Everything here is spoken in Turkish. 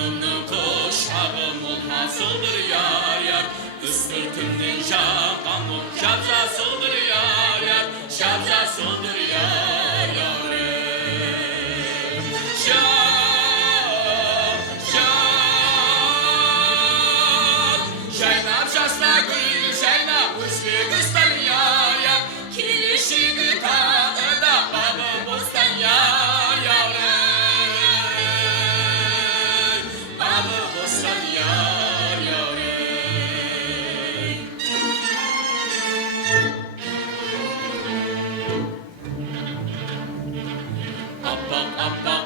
Canımın kuşağım olmasıdır yar yar. Üskürtümden şakamım şapşasıdır yar yar. Şapşasıdır yar yar. Şap şap. Şaynap şasla gül şaynap uslu kıstan yar yar. Kilişi gıtağı da babı bostan yar yar. Babı bostan yar yar. Appak appak